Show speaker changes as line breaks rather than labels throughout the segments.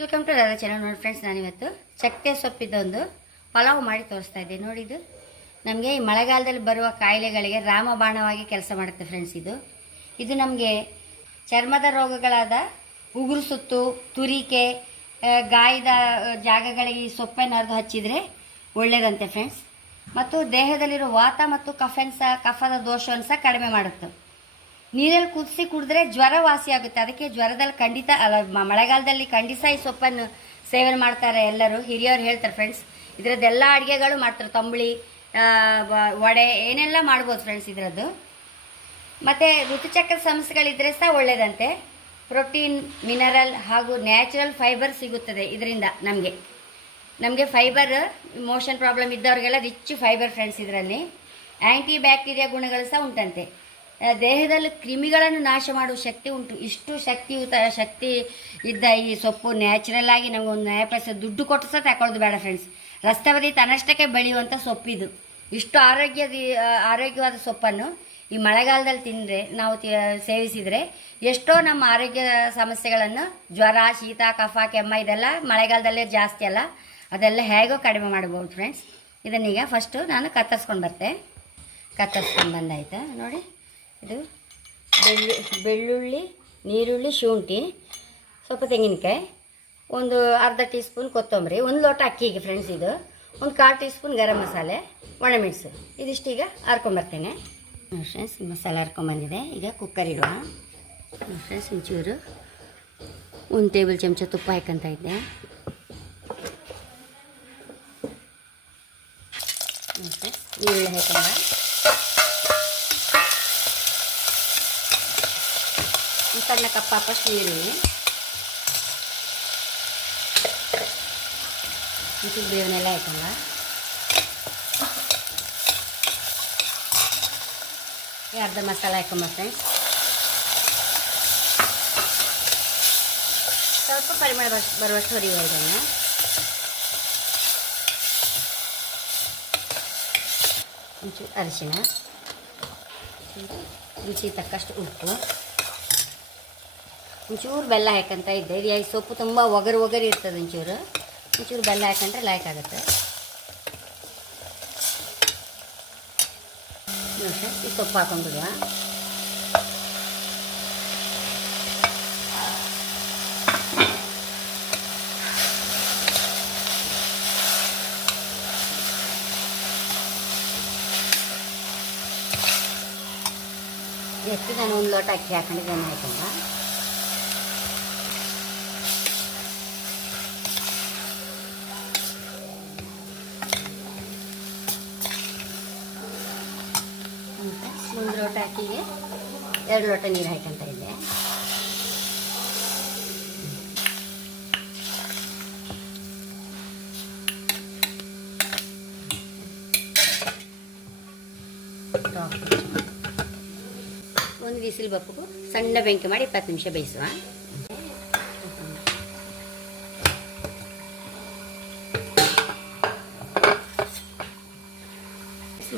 Welcome to Radha channel ನೋಡಿ friends ನಾನಿವತ್ತು ಚಕ್ಕೆ ಸೊಪ್ಪಿದ್ದೊಂದು ಪಲಾವ್ ಮಾಡಿ ತೋರಿಸ್ತಾ ಇದ್ದೆ. ಇದು. ನಮಗೆ ಈ ಮಳೆಗಾಲದಲ್ಲಿ ಬರುವ ಕಾಯಿಲೆಗಳಿಗೆ ರಾಮಬಾಣವಾಗಿ ಕೆಲಸ ಮಾಡುತ್ತೆ ಫ್ರೆಂಡ್ಸ್ ಇದು. ಇದು ನಮಗೆ ಚರ್ಮದ ರೋಗಗಳಾದ ಉಗುರು ಸುತ್ತು, ತುರಿಕೆ ಗಾಯದ ಜಾಗಗಳಿಗೆ ಈ ಸೊಪ್ಪನ್ನು ಹಚ್ಚಿದರೆ ಒಳ್ಳೆಯದಂತೆ ಫ್ರೆಂಡ್ಸ್ ಮತ್ತು ದೇಹದಲ್ಲಿರೋ ವಾತ ಮತ್ತು ಕಫೆನ್ಸ ಕಫದ ದೋಷವನ್ನು ಸಹ ಕಡಿಮೆ ಮಾಡುತ್ತೆ. ನೀರಲ್ಲಿ ಕುದಿಸಿ ಕುಡಿದ್ರೆ ಜ್ವರ ವಾಸಿ ಆಗುತ್ತೆ. ಅದಕ್ಕೆ ಜ್ವರದಲ್ಲಿ ಖಂಡಿತ, ಅಲ್ಲ ಮಳೆಗಾಲದಲ್ಲಿ ಖಂಡಿತ ಈ ಸೊಪ್ಪನ್ನು ಸೇವನೆ ಮಾಡ್ತಾರೆ ಎಲ್ಲರೂ. ಹಿರಿಯರು ಹೇಳ್ತಾರೆ ಫ್ರೆಂಡ್ಸ್ ಇದರದ್ದೆಲ್ಲ ಅಡುಗೆಗಳು ಮಾಡ್ತಾರೆ. ತಂಬುಳಿ ವಡೆ, ಏನೆಲ್ಲ ಮಾಡ್ಬೋದು ಫ್ರೆಂಡ್ಸ್ ಇದರದ್ದು. ಮತ್ತು ಋತುಚಕ್ರ ಸಮಸ್ಯೆಗಳಿದ್ರೆ ಸಹ ಒಳ್ಳೆಯದಂತೆ ಪ್ರೋಟೀನ್, ಮಿನರಲ್ ಹಾಗೂ ನ್ಯಾಚುರಲ್ ಫೈಬರ್ ಸಿಗುತ್ತದೆ ಇದರಿಂದ ನಮಗೆ. ನಮಗೆ ಫೈಬರ್, ಮೋಷನ್ ಪ್ರಾಬ್ಲಮ್ ಇದ್ದವರಿಗೆಲ್ಲ ರಿಚ್ ಫೈಬರ್ ಫ್ರೆಂಡ್ಸ್ ಇದರಲ್ಲಿ. ಆ್ಯಂಟಿ ಬ್ಯಾಕ್ಟೀರಿಯಾ ಗುಣಗಳು ಸಹ ಉಂಟಂತೆ. ದೇಹದಲ್ಲಿ ಕ್ರಿಮಿಗಳನ್ನು ನಾಶ ಮಾಡುವ ಶಕ್ತಿ ಉಂಟು. ಇಷ್ಟು ಶಕ್ತಿಯುತ ಶಕ್ತಿ ಇದ್ದ ಈ ಸೊಪ್ಪು ನ್ಯಾಚುರಲ್ ಆಗಿ ನಮಗೆ ಒಂದು ನ್ಯಾಯ ದುಡ್ಡು ಕೊಟ್ಟು ಸಹ ತಗೊಳ್ಳೋದು ಬೇಡ ಫ್ರೆಂಡ್ಸ್ ರಸ್ತೆ ಬದಿ ತನ್ನಷ್ಟಕ್ಕೆ ಬೆಳೆಯುವಂಥ ಸೊಪ್ಪಿದು. ಇಷ್ಟು ಆರೋಗ್ಯದ ಆರೋಗ್ಯವಾದ ಸೊಪ್ಪನ್ನು ಈ ಮಳೆಗಾಲದಲ್ಲಿ ತಿಂದರೆ, ನಾವು ಸೇವಿಸಿದರೆ ಎಷ್ಟೋ ನಮ್ಮ ಆರೋಗ್ಯ ಸಮಸ್ಯೆಗಳನ್ನು ಜ್ವರ, ಶೀತ, ಕಫ, ಕೆಮ್ಮ ಇದೆಲ್ಲ ಮಳೆಗಾಲದಲ್ಲೇ ಜಾಸ್ತಿ ಅಲ್ಲ. ಅದೆಲ್ಲ ಹೇಗೋ ಕಡಿಮೆ ಮಾಡ್ಬೋದು ಫ್ರೆಂಡ್ಸ್ ಇದನ್ನೀಗ ಫಸ್ಟು ನಾನು ಕತ್ತರಿಸ್ಕೊಂಡು ಬರ್ತೆ ಕತ್ತರಿಸ್ಕೊಂಡು ಬಂದಾಯ್ತಾ? ನೋಡಿ. ಇದು ಬೆಳ್ಳು ಬೆಳ್ಳುಳ್ಳಿ ನೀರುಳ್ಳಿ ಶುಂಠಿ, ಸ್ವಲ್ಪ ತೆಂಗಿನಕಾಯಿ, ಒಂದು ಅರ್ಧ ಟೀ ಸ್ಪೂನ್ ಕೊತ್ತಂಬರಿ, ಒಂದು ಲೋಟ ಅಕ್ಕಿಗೆ ಫ್ರೆಂಡ್ಸ್ ಇದು, ಒಂದು ಕಾಲು tea spoon garam masala, ಒಣಮೆಣಸು. ಇದಿಷ್ಟೀಗ ಹರ್ಕೊಂಬರ್ತೇನೆ friends ಮಸಾಲೆ ಹರ್ಕೊಂಬಂದಿದೆ ಈಗ ಕುಕ್ಕರ್ ಇಡುವ. ಫ್ರೆಂಡ್ಸ್ ಒಂಚೂರು ಒಂದು ಟೇಬಲ್ ಚಮಚ ತುಪ್ಪ ಹಾಕಂತ ಇದ್ದೆ. ಮತ್ತು ಈರುಳ್ಳಿ ಹಾಕೊಂಡ ಒಂದು ಸಣ್ಣ ಕಪ್ ಹಾಕಷ್ಟು ಈರುಳ್ಳಿ ಒಂಚೂರು ಬೇವನೆಲ್ಲ ಹಾಕೊಂಡ ಈ ಅರ್ಧ ಮಸಾಲೆ ಹಾಕೊಂಬ ಫ್ರೆಂಡ್ಸ್ ಸ್ವಲ್ಪ ಪರಿಮಳ ಬಸ್- ಬರುವಷ್ಟು ಹೊರಿಯುವ ಇದನ್ನು ಒಂಚೂರು ಅರಿಶಿನ ರುಚಿ ತಕ್ಕಷ್ಟು ಉಪ್ಪು ಒಂಚೂರು ಬೆಲ್ಲ ಹಾಕಂತ ಇದ್ದೆ. ಇದು ಸೊಪ್ಪು ತುಂಬ ಒಗರು ಒಗರು ಇರ್ತದೆ ಒಂಚೂರು. ಒಂಚೂರು ಬೆಲ್ಲ ಹಾಕೊಂಡ್ರೆ ಲಾಯ್ಕ್ ಆಗುತ್ತೆ. ಈ ಸೊಪ್ಪು ಹಾಕೊಂಡ್ಬಿಡುವ. ಎಷ್ಟು ನಾನು ಒಂದು ಲೋಟ ಅಕ್ಕಿ ಹಾಕೊಂಡಿದ್ದೇನೆ ಹಾಕೊಂಡ ಒಂದು ಲೋಟ ಅಕ್ಕಿಗೆ ಎರಡು ಲೋಟ ನೀರು ಹಾಕಂತ ಇದ್ದೆ. ಒಂದು ವಿಸಿಲ್ ಬಪ್ಪಗೂ ಸಣ್ಣ ಬೆಂಕಿ ಮಾಡಿ ಇಪ್ಪತ್ತು ನಿಮಿಷ ಬೇಯಿಸುವ.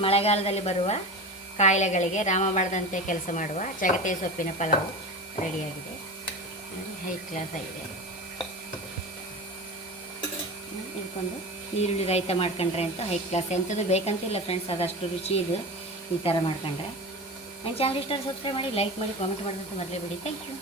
ಮಳೆಗಾಲದಲ್ಲಿ ಬರುವ ಕಾಯಿಲೆಗಳಿಗೆ ರಾಮಬಾಣದಂತೆ ಕೆಲಸ ಮಾಡುವ ಜಗತೆ ಸೊಪ್ಪಿನ ಪಲಾವು ರೆಡಿಯಾಗಿದೆ. ಹೈ ಕ್ಲಾಸ್ ಆಗಿದೆ. ಇಟ್ಕೊಂಡು ಈರುಳ್ಳಿ ರೈತ ಮಾಡ್ಕೊಂಡ್ರೆ ಅಂತ ಹೈ ಕ್ಲಾಸ್ ಎಂಥದ್ದು ಬೇಕಂತಿಲ್ಲ ಫ್ರೆಂಡ್ಸ್ ಅದಷ್ಟು ರುಚಿ ಇದು ಈ ಥರ ಮಾಡ್ಕೊಂಡ್ರೆ. ನನ್ನ ಚಾನಲ್ ಇಷ್ಟ ಸಬ್ಸ್ಕ್ರೈಬ್ ಮಾಡಿ ಲೈಕ್ ಮಾಡಿ ಕಾಮೆಂಟ್ ಮಾಡೋದಂತ ಮರಲೇಬೇಡಿ ಥ್ಯಾಂಕ್ ಯು